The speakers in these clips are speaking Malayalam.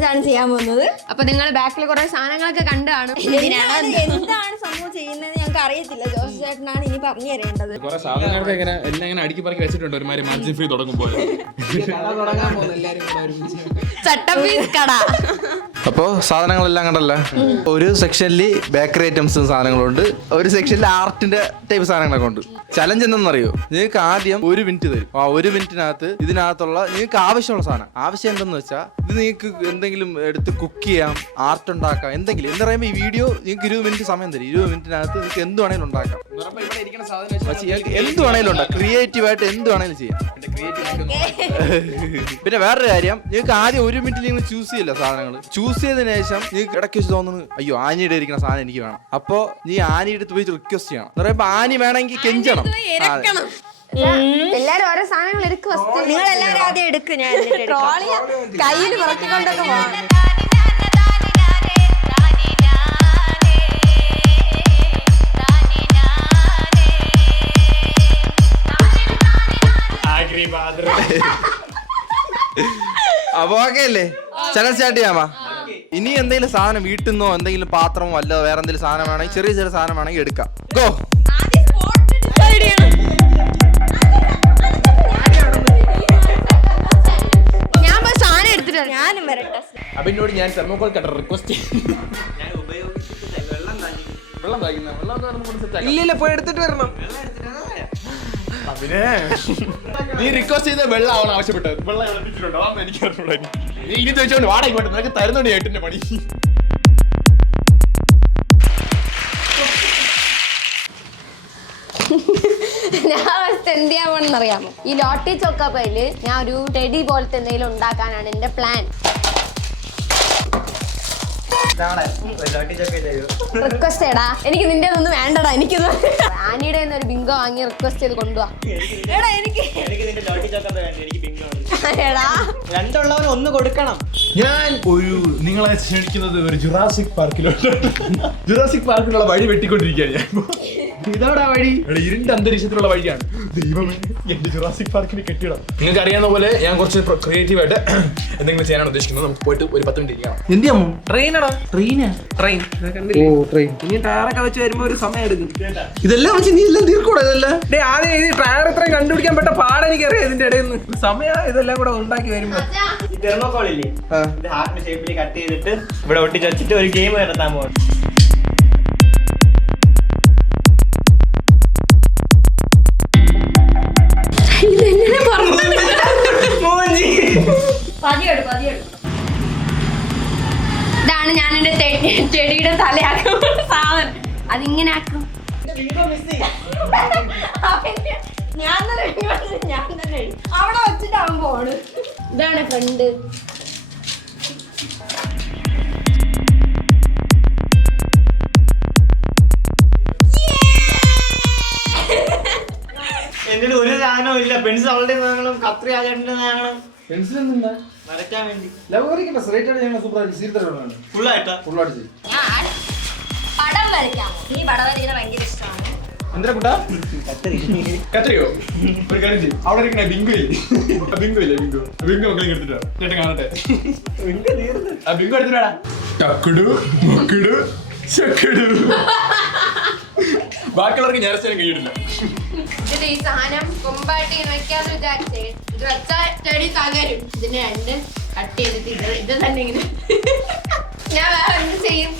ചാലഞ്ചാണ് ചെയ്യാൻ പോകുന്നത്. അപ്പൊ നിങ്ങൾ ബാക്കിൽ കുറെ സാധനങ്ങളൊക്കെ കണ്ടു കാണും. എന്താണ് സംഭവം ചെയ്യുന്നത് ഞങ്ങൾക്ക് അറിയത്തില്ല. ജോസ് ചേട്ടനാണ് ഇനി പറഞ്ഞു തരേണ്ടത്. ചട്ടമ്പീസ് കട. അപ്പോ സാധനങ്ങളെല്ലാം കണ്ടല്ലേ. ഒരു സെക്ഷനിൽ ബേക്കറി ഐറ്റംസും സാധനങ്ങളുണ്ട്, ഒരു സെക്ഷനിൽ ആർട്ടിന്റെ ടൈപ്പ് സാധനങ്ങളൊക്കെ ഉണ്ട്. ചലഞ്ച് എന്തെന്നറിയോ? നിങ്ങൾക്ക് ആദ്യം 1 മിനിറ്റ് തരും. ആ 1 മിനിറ്റിനകത്ത് ഇതിനകത്തുള്ള നിങ്ങൾക്ക് ആവശ്യമുള്ള സാധനം, ആവശ്യം എന്തെന്ന് വെച്ചാൽ ഇത് നിങ്ങൾക്ക് എന്തെങ്കിലും എടുത്ത് കുക്ക് ചെയ്യാം, ആർട്ട് ഉണ്ടാക്കാം, എന്തെങ്കിലും എന്ന് പറയുമ്പോൾ ഈ വീഡിയോ നിങ്ങൾക്ക് 20 മിനിറ്റ് സമയം തരും. 20 മിനിറ്റിനകത്ത് നിങ്ങൾക്ക് എന്ത് വേണേലും ഉണ്ടാക്കാം, എന്ത് വേണേലും ഉണ്ടാക്കാം, ക്രിയേറ്റീവായിട്ട് എന്ത് വേണേലും ചെയ്യാം. പിന്നെ വേറൊരു കാര്യം, നിങ്ങൾക്ക് ആദ്യം 1 മിനിറ്റിൽ നിങ്ങൾ ചൂസ് ചെയ്യില്ല സാധനങ്ങൾ. ചൂസ് ചെയ്തതിനു ശേഷം നിങ്ങൾക്ക് ഇടയ്ക്ക് വെച്ച് തോന്നുന്നു അയ്യോ ആനിയുടെ ഇരിക്കുന്ന സാധനം എനിക്ക് വേണം. അപ്പോ നീ ആനിയുടെ അടുത്ത് പോയി റിക്വസ്റ്റ് ചെയ്യണം. എന്ന് പറയുമ്പോ ആനി വേണമെങ്കിൽ കെഞ്ചണം. എല്ലാരും ഓരോ സാധനങ്ങൾ എടുക്കും. നിങ്ങൾ എല്ലാവരും ആദ്യം എടുക്കും. ഞാൻ കയ്യിൽ പറക്കിക്കൊണ്ടൊക്കെ പോകണം. അപ്പൊ ഓക്കെ അല്ലേ? ചലഞ്ച് സ്റ്റാർട്ട് ചെയ്യാമാ. ഇനി എന്തെങ്കിലും സാധനം വീട്ടിൽ നിന്നോ എന്തെങ്കിലും പാത്രമോ അല്ല വേറെ എന്തെങ്കിലും സാധനം വേണമെങ്കിൽ ചെറിയ ചെറിയ സാധനം വേണമെങ്കിൽ എടുക്കാം. ഗോ. ഞാൻ സാധനം എടുത്തിട്ടുണ്ട്. ഞാനും വരട്ടെ. അബിനോട് ഞാൻ തെർമോകോൾ കട്ടർ റിക്വസ്റ്റ് ഇല്ല പോയി എടുത്തിട്ട് വരണം. അതിനെ നീ റിക്വസ്റ്റ് ചെയ്ത വെള്ളം ആവണം ആവശ്യപ്പെട്ടത്. വെള്ളം ഇളപ്പിച്ചിട്ടുണ്ടോ? അതൊന്നും എനിക്ക് അറിഞ്ഞൂടാ. നീ ഇനി ചോദിച്ചോണ്ട് വാടക ഇങ്ങോട്ട്, നിനക്ക് തരുന്നുണ്ട് ഏട്ടിന്റെ പണി. ഞാൻ എന്ത് ചെയ്യാൻ പോണെന്നറിയാമോ? ഈ ലോട്ടി ചോക്കോപ്പയില് ഞാൻ ഒരു ടെഡി പോലത്തെ എന്തെങ്കിലും ഉണ്ടാക്കാനാണ് എന്റെ പ്ലാൻ. റിക്വസ്റ്റ് ചെയ്യടാ, എനിക്ക് നിന്റെ ഒന്നും വേണ്ടടാ. എനിക്കൊന്ന് ആനിയുടെ ഒരു ബിങ്കോ വാങ്ങി റിക്വസ്റ്റ് ചെയ്ത് കൊണ്ടുപോവാ. രണ്ടുള്ളവന് ഒന്ന് കൊടുക്കണം. ഞാൻ നിങ്ങളെ ക്ഷണിക്കുന്നത് ഒരു ജുറാസിക് പാർക്കിലോട്ട്. ജുറാസിക് പാർക്കിലുള്ള വഴി വെട്ടിക്കൊണ്ടിരിക്കുകയാണ് ഞാൻ. ഇതോടാ വഴി, ഇരുണ്ട അന്തരീക്ഷത്തിലുള്ള വഴിയാണ്. ദൈവമേ, എന്റെ ജുറാസിക് പാർക്കിന് കെട്ടിയിടാം. നിങ്ങൾക്ക് അറിയാവുന്ന പോലെ ഞാൻ കുറച്ച് ക്രിയേറ്റീവ് ആയിട്ട് എന്തെങ്കിലും ചെയ്യാനാണ് ഉദ്ദേശിക്കുന്നത്. നമുക്ക് പോയിട്ട് ഒരു 10 മിനിറ്റ് ഇരിക്കണം. എന്തിയാമോ? ട്രെയിനാടാ. ട്രെയിൻ ഇനി ടയറൊക്കെ വെച്ച് വരുമ്പോ ഒരു സമയം എടുക്കും. ഇതെല്ലാം വെച്ച് നീ എല്ലാം തീർക്കൂടാ. ഇതെല്ലാം ആദ്യം ഈ ടയർ ഇത്രയും കണ്ടുപിടിക്കാൻ പറ്റ പാടെനിക്കറിയാം. ഇതിന്റെ ഇടയിൽ നിന്ന് സമയം ഇതെല്ലാം കൂടെ ഉണ്ടാക്കി വരുമ്പോ ഈ തെർമോകോളില്ലേ, ഇത് ഹാർട്ടിന്റെ ഷേപ്പിൽ കട്ട് ചെയ്തിട്ട് ഇവിടെ ഒട്ടിച്ച് വെച്ചിട്ട് ഒരു ഗെയിം നടത്താൻ പോകും. ഇതാണ് ഞാൻ എന്റെ ചെടിയുടെ തലയാക്കും സാധനം. അതിങ്ങനെ ആക്കും. ഞാൻ തന്നെ അവിടെ വെച്ചിട്ടാവും പോണ്. ഇതാണ് ഫ്രണ്ട്. എന്റെ ഒരു സാധനവും ഇല്ല. പെൻസിൽ അവളുടെ സാധനങ്ങളും കത്രി ആചാരന്റെ സാധനങ്ങളും വരയ്ക്കാൻ വേണ്ടി ഫുള്ളായിട്ടാ ഞാൻ പടം വരയ്ക്കാമോ? ഈ പടം വരയ്ക്കുന്നത് ഭയങ്കര ഇഷ്ടമാണ്. എന്താ കൂട്ടാ? കത്രിയോ? ഒരു കാര്യം ചെയ്യും, അവിടെ ഇരിക്കണ ബിങ്കു ഇല്ലേ? ബിങ്കു മക്കളെ എടുത്തിട്ടാ ചേട്ടൻ കാണട്ടെ. ആ ബിങ്കു എടുത്തിട്ടാ ടക്കുടു മുക്കിടു ചക്കിടു. ബാക്കിയുള്ളവർക്ക് ഞാൻ കഴിയില്ല. ഇതിന്റെ ഈ സാധനം കൊമ്പായിട്ട് വെക്കാന്ന് വിചാരിച്ചേ, ഇത് വെച്ചാൽ ചെടി തകരും. ഇതിനെ രണ്ട് കട്ട് ചെയ്തിട്ട് ഇത് തന്നെ ഇങ്ങനെ ഞാൻ വേറെ എന്ത് ചെയ്യും?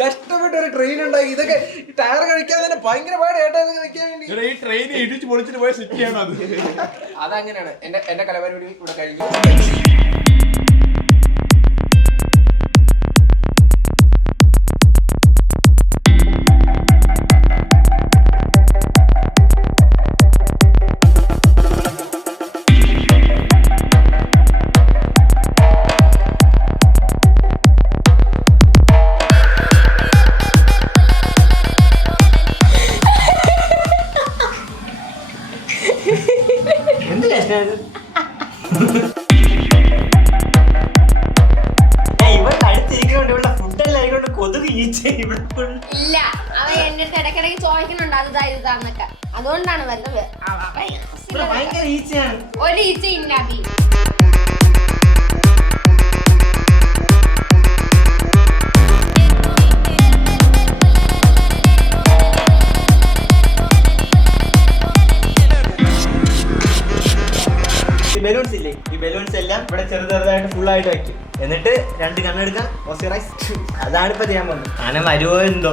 കഷ്ടപ്പെട്ട ഒരു ട്രെയിൻ ഉണ്ടാക്കി. ഇതൊക്കെ ടയർ കഴിക്കാൻ തന്നെ ഭയങ്കര പാടായിട്ടാണ് വെക്കാൻ വേണ്ടി. ഈ ട്രെയിൻ ഇടിച്ച് പൊളിച്ചിട്ട് പോയ സെറ്റ് ചെയ്യണം. അതങ്ങനെയാണ്. എന്റെ കലാപരിപാടി ഇവിടെ കഴിഞ്ഞു. എന്ത് കഷ്ടമാണ്. ഇല്ല, അവൻ എന്റെ അടുത്ത് ഇടയ്ക്കിടയ്ക്ക് ചോദിക്കുന്നുണ്ട് അത് ഇതാന്നൊക്കെ. അതുകൊണ്ടാണ് വരുന്നത്. ഭയങ്കര ഈച്ചയാണ്. ഒരു ഈച്ച ഇല്ല അഭി. ഈ ബലൂൺസ് ഇല്ലേ, ഈ ബലൂൺസ് എല്ലാം ഇവിടെ ചെറുതായിട്ട് ഫുള്ളായിട്ട് വയ്ക്കും. എന്നിട്ട് 2 കണ്ണെടുക്കാം, അതാണ് ഇപ്പൊ ചെയ്യാൻ പോകുന്നത്. അങ്ങനെ വരുമോ എന്തോ.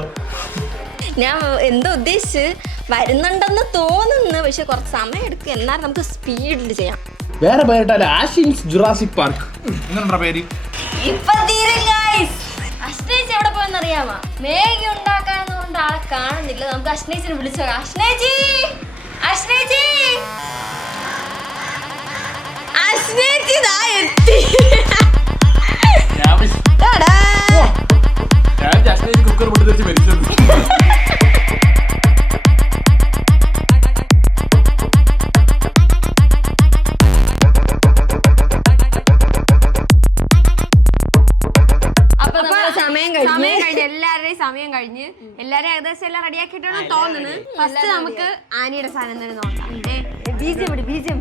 ഞാൻ എന്തോ ഉദ്ദേശിച്ച് വരുന്നുണ്ടെന്ന് തോന്നുന്നു, പക്ഷെ കുറച്ച് സമയം എടുക്കും. എന്നാലും നമുക്ക് സ്പീഡിൽ ചെയ്യാം. വേറെ പേരിട്ടാല് ആഷിൻസ് ജുറാസിക് പാർക്ക് എങ്ങനെയുണ്ടാ പേര്? ഇപ്പൊ തീരും guys. അശ്നേച്ചി എവിടെ പോയെന്നറിയാമോ? മേഗി ഉണ്ടാക്കാന്ന് കൊണ്ട് ആളെ കാണുന്നില്ല. നമുക്ക് അശ്നേച്ചിനെ വിളിച്ചോ. അശ്നേച്ചി, അശ്നേച്ചി, അശ്നേച്ചി ദാ എത്തി. ടാടാ. കുക്കർ പൊട്ടിത്തെറിച്ച് മരിച്ചത്. എല്ലാവരുടെയും സമയം കഴിഞ്ഞ് എല്ലാരും ഏകദേശം എല്ലാം റെഡിയാക്കിയിട്ടാണ് തോന്നുന്നത്. ഫസ്റ്റ് നമുക്ക് ആനിയുടെ സാധനം തന്നെ നോക്കാം. ബീജം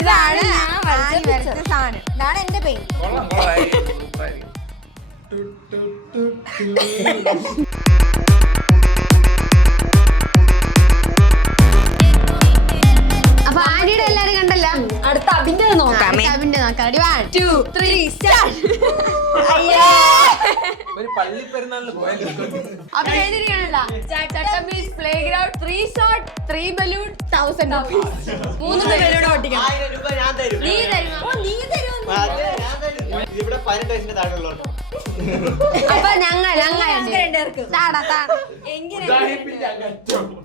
ഇതാണ് ആനി വരച്ച സാധനം. ഇതാണ് എന്റെ പെയിന്റ്. അപ്പൊ ആനിയുടെ എല്ലാരും കണ്ടല്ലോ. അടുത്ത അബിന്റെ നോക്കാം. അബിന്റെ നോക്കാം. 1 2 3 സ്റ്റാർട്ട്. ഒരു പള്ളി പെരുന്നാളിന് പോയാൽ അവിടെ എഴുതിയിരിക്കണല്ലോ, Chattambees play ground 3 shot 3 balloon 1000 rupees. 3 balloon ഓട്ടിക്കണം. 1000 രൂപ ഞാൻ തരും. നീ തരുമോ? നീ തരുമോ? അതെ, ഞാൻ തരും. ഇവിടെ 18 വയസ്സിന്റെ താഴെയുള്ളൂ. അപ്പൊ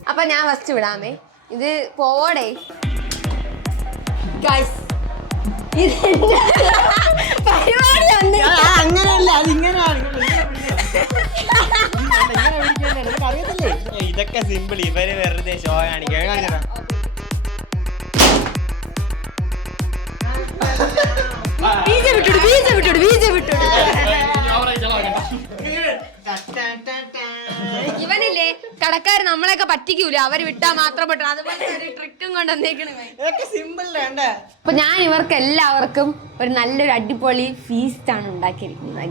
അപ്പൊ ഞാൻ ഫസ്റ്റ് വിടാമേ. ഇത് പോടേ പരിപാടിയുണ്ട്. അങ്ങനെയല്ല, അതിങ്ങനെയാണ്. ഇതൊക്കെ സിമ്പിൾ. ഇവര് വെറുതെ ഷോ കാണിക്കാൻ കാണിച്ചതാ. ഇവനില്ലേ കടക്കാർ നമ്മളെയൊക്കെ പറ്റിക്കൂല, അവര് വിട്ടാ മാത്രം പറ്റും. അതുപോലെ ഒരു ട്രിക്കും കൊണ്ട് വന്നേക്കണേ. അപ്പൊ ഞാൻ ഇവർക്ക് എല്ലാവർക്കും ഒരു നല്ലൊരു അടിപൊളി ഫീസ്റ്റ് ആണ് ഉണ്ടാക്കിയിരിക്കുന്നത്.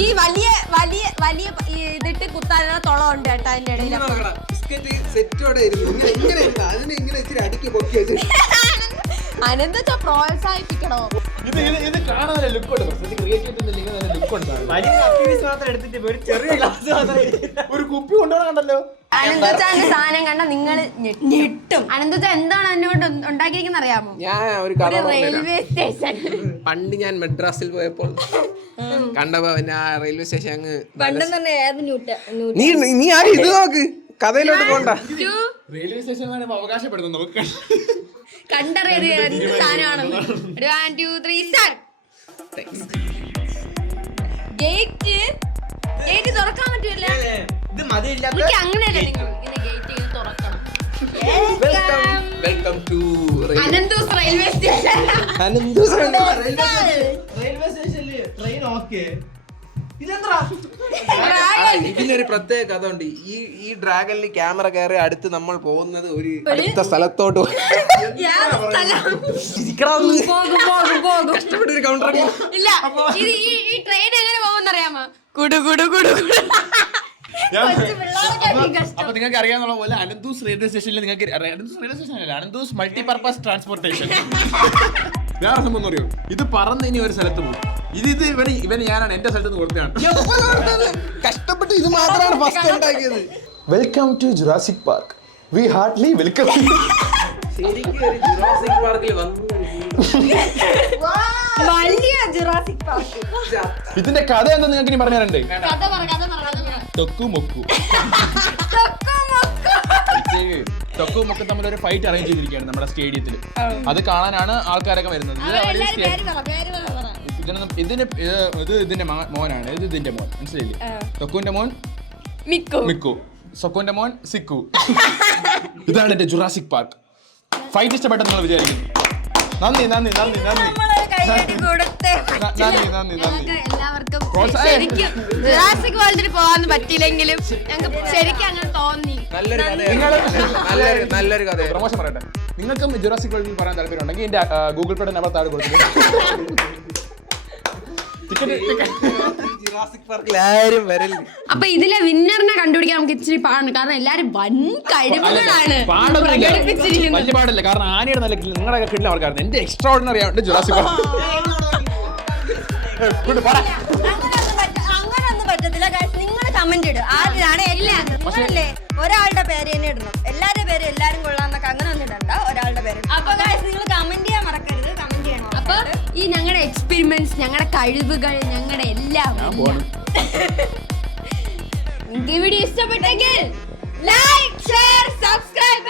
ഈ വലിയ വലിയ വലിയ ഇതിട്ട് കുത്താനുള്ള തുളമുണ്ട് കേട്ടോ അതിന്റെ ഇടയിൽ. അനന്ത പ്രോത്സാഹിപ്പിക്കണോ? ഒരു കുപ്പി കൊണ്ടുപോകണ്ടല്ലോ. അനന്തച്ചാന്റെ സാധനം കണ്ട നിങ്ങൾ ഞെട്ടും. അനന്തച്ച എന്താണ് എന്നോട് ഉണ്ടാക്കിയിരിക്കുന്ന അറിയാമോ? ഞാൻ ഒരു കഥ റെയിൽവേ സ്റ്റേഷൻ. പണ്ട് ഞാൻ മദ്രാസിൽ പോയപ്പോൾ കണ്ടപ്പോ പിന്നെ ആ റെയിൽവേ സ്റ്റേഷൻ അങ്ങ് നീ ആരും ഇത് നോക്ക്, കഥയിലോട്ട് പോണ്ട. റെയിൽവേ സ്റ്റേഷൻ അവകാശപ്പെടുന്നു നമുക്ക്. കണ്ടറിയത് എന്ത് സാധനമാണെന്ന്. 1 2 3 സ്റ്റാർട്ട്. ഗേറ്റ് തുറക്കാൻ പറ്റില്ല. ഇത് മതിയില്ല. അങ്ങനെയല്ല, നിങ്ങൾ ഇങ്ങനെ ഗേറ്റ് തുറക്കണം. Welcome to Ananthu's railway station. Railway സ്റ്റേഷനില് ട്രെയിൻ ഓക്കെ. ഇതിനൊരു പ്രത്യേക കഥ ഉണ്ട്. ഈ ഡ്രാഗണിൽ ക്യാമറ കയറി അടുത്ത് നമ്മൾ പോകുന്നത് ഒരു അടുത്ത സ്ഥലത്തോട്ട് കഷ്ടപ്പെട്ട ഒരു കൗണ്ടർ. ഇല്ല, ഈ ട്രെയിൻ എങ്ങനെ പോകുന്നറിയാമോ? കുടു കുടു കുടു കുടു. അപ്പൊ നിങ്ങൾക്ക് അറിയാവുന്ന പോലെ അനന്തൂസ് റെയിൽവേ സ്റ്റേഷനിൽ നിങ്ങൾക്ക് അനന്തൂസ് റെയിൽവേ സ്റ്റേഷൻ അല്ല, അനന്തൂസ് മൾട്ടിപർപ്പസ് ട്രാൻസ്പോർട്ടേഷൻ. വേറെ സംഭവം അറിയോ, ഇത് പറന്ന് ഇനി ഒരു സ്ഥലത്ത് പോകും. ഇത് ഇവന് ഞാനാണ് എന്റെ സ്ഥലത്ത് നിന്ന് കൊടുത്തതാണ്. കഷ്ടപ്പെട്ട് ഇത് മാത്രമാണ് ഫസ്റ്റ് ഉണ്ടാക്കിയത്. Welcome to Jurassic Park. We heartily welcome. ശരിക്കും ഒരു ജുറാസിക് പാർക്കിൽ വന്നു. വലിയ ജുറാസിക് പാർക്ക്. ഇതിന്റെ കഥ എന്താ നിങ്ങൾക്ക് ഇനി പറഞ്ഞു തരണ്ടേ? കഥ പറ. തൊക്കു മൊക്കു തമ്മിൽ ഒരു ഫൈറ്റ് അറേഞ്ച് ചെയ്തിരിക്കുകയാണ് നമ്മുടെ സ്റ്റേഡിയത്തിൽ. അത് കാണാനാണ് ആൾക്കാരൊക്കെ വരുന്നത്. ഇതിന്റെ മോനാണ്, ഇത് ഇതിന്റെ മോൻ, മനസ്സിലായില്ലേ? തൊക്കുവിന്റെ മോൻ മിക്കു, സൊക്കുവിന്റെ മോൻ സിക്കു. ഇതാണ് എന്റെ ജുറാസിക് പാർക്ക്. ഫൈറ്റ് ഇഷ്ടപ്പെട്ടെന്ന് നിങ്ങൾ വിചാരിക്കുന്നു. നന്ദി. നമ്മളൊരു കൈയടി കൊടുത്തേ ഞങ്ങൾക്ക് എല്ലാവർക്കും ശരിക്കും ജുറാസിക് വേൾഡിൽ പോകാൻ പറ്റിയില്ലെങ്കിലും ഞങ്ങൾക്ക് ശരിക്കും അങ്ങനെ തോന്നി. നല്ലൊരു കഥ. പ്രമോഷൻ പറയട്ടെ, നിങ്ങൾക്കും ജുറാസിക് വേൾഡിൽ പറയാൻ താല്പര്യം ഉണ്ടെങ്കിൽ എന്റെ ഗൂഗിൾ പേയുടെ നമ്പർ താഴെ കൊടുത്തിട്ടുണ്ട്. ജുറാസിക് പാർക്കിൽ ആരും വരല്ലേ. അപ്പൊ ഇതിലെ വിന്നറിനെ കണ്ടുപിടിക്കാൻ നമുക്ക് ഇച്ചിരി പാടാണ്, കാരണം എല്ലാരും വൻ കഴിവുകളാണ് പ്രകടിപ്പിച്ചിരിക്കുന്നത്. വലിയ പാടില്ല, കാരണം ആനയുടെ നല്ല നിങ്ങളുടെ കിട്ടില്ല അവർക്കായിരുന്നു. എന്റെ എക്സ്ട്രാ ഓർഡിനറി ആണ് ജുറാസിക് പാർക്ക്. അങ്ങനൊന്നും പറ്റത്തില്ല. നിങ്ങൾ കമന്റ് ഇടും ആദ്യമാണ് നിങ്ങളല്ലേ ഒരാളുടെ പേര് തന്നെ ഇടണം. എല്ലാരുടെ പേര് എല്ലാരും കൊള്ളാന്നൊക്കെ അങ്ങനെ ഒന്നും ഇടണ്ട, ഒരാളുടെ പേര്. അപ്പൊ നിങ്ങൾ കമന്റ് ചെയ്യാൻ മറക്കരുത്, കമന്റ് ചെയ്യണം. അപ്പൊ ഈ ഞങ്ങളുടെ എക്സ്പെരിമെന്റ്സ്, ഞങ്ങളുടെ കഴിവുകൾ, ഞങ്ങളുടെ എല്ലാം നിങ്ങൾക്ക് ഈ വീഡിയോ ഇഷ്ടപ്പെട്ടെങ്കിൽ ലൈക്ക്, ഷെയർ, സബ്സ്ക്രൈബ്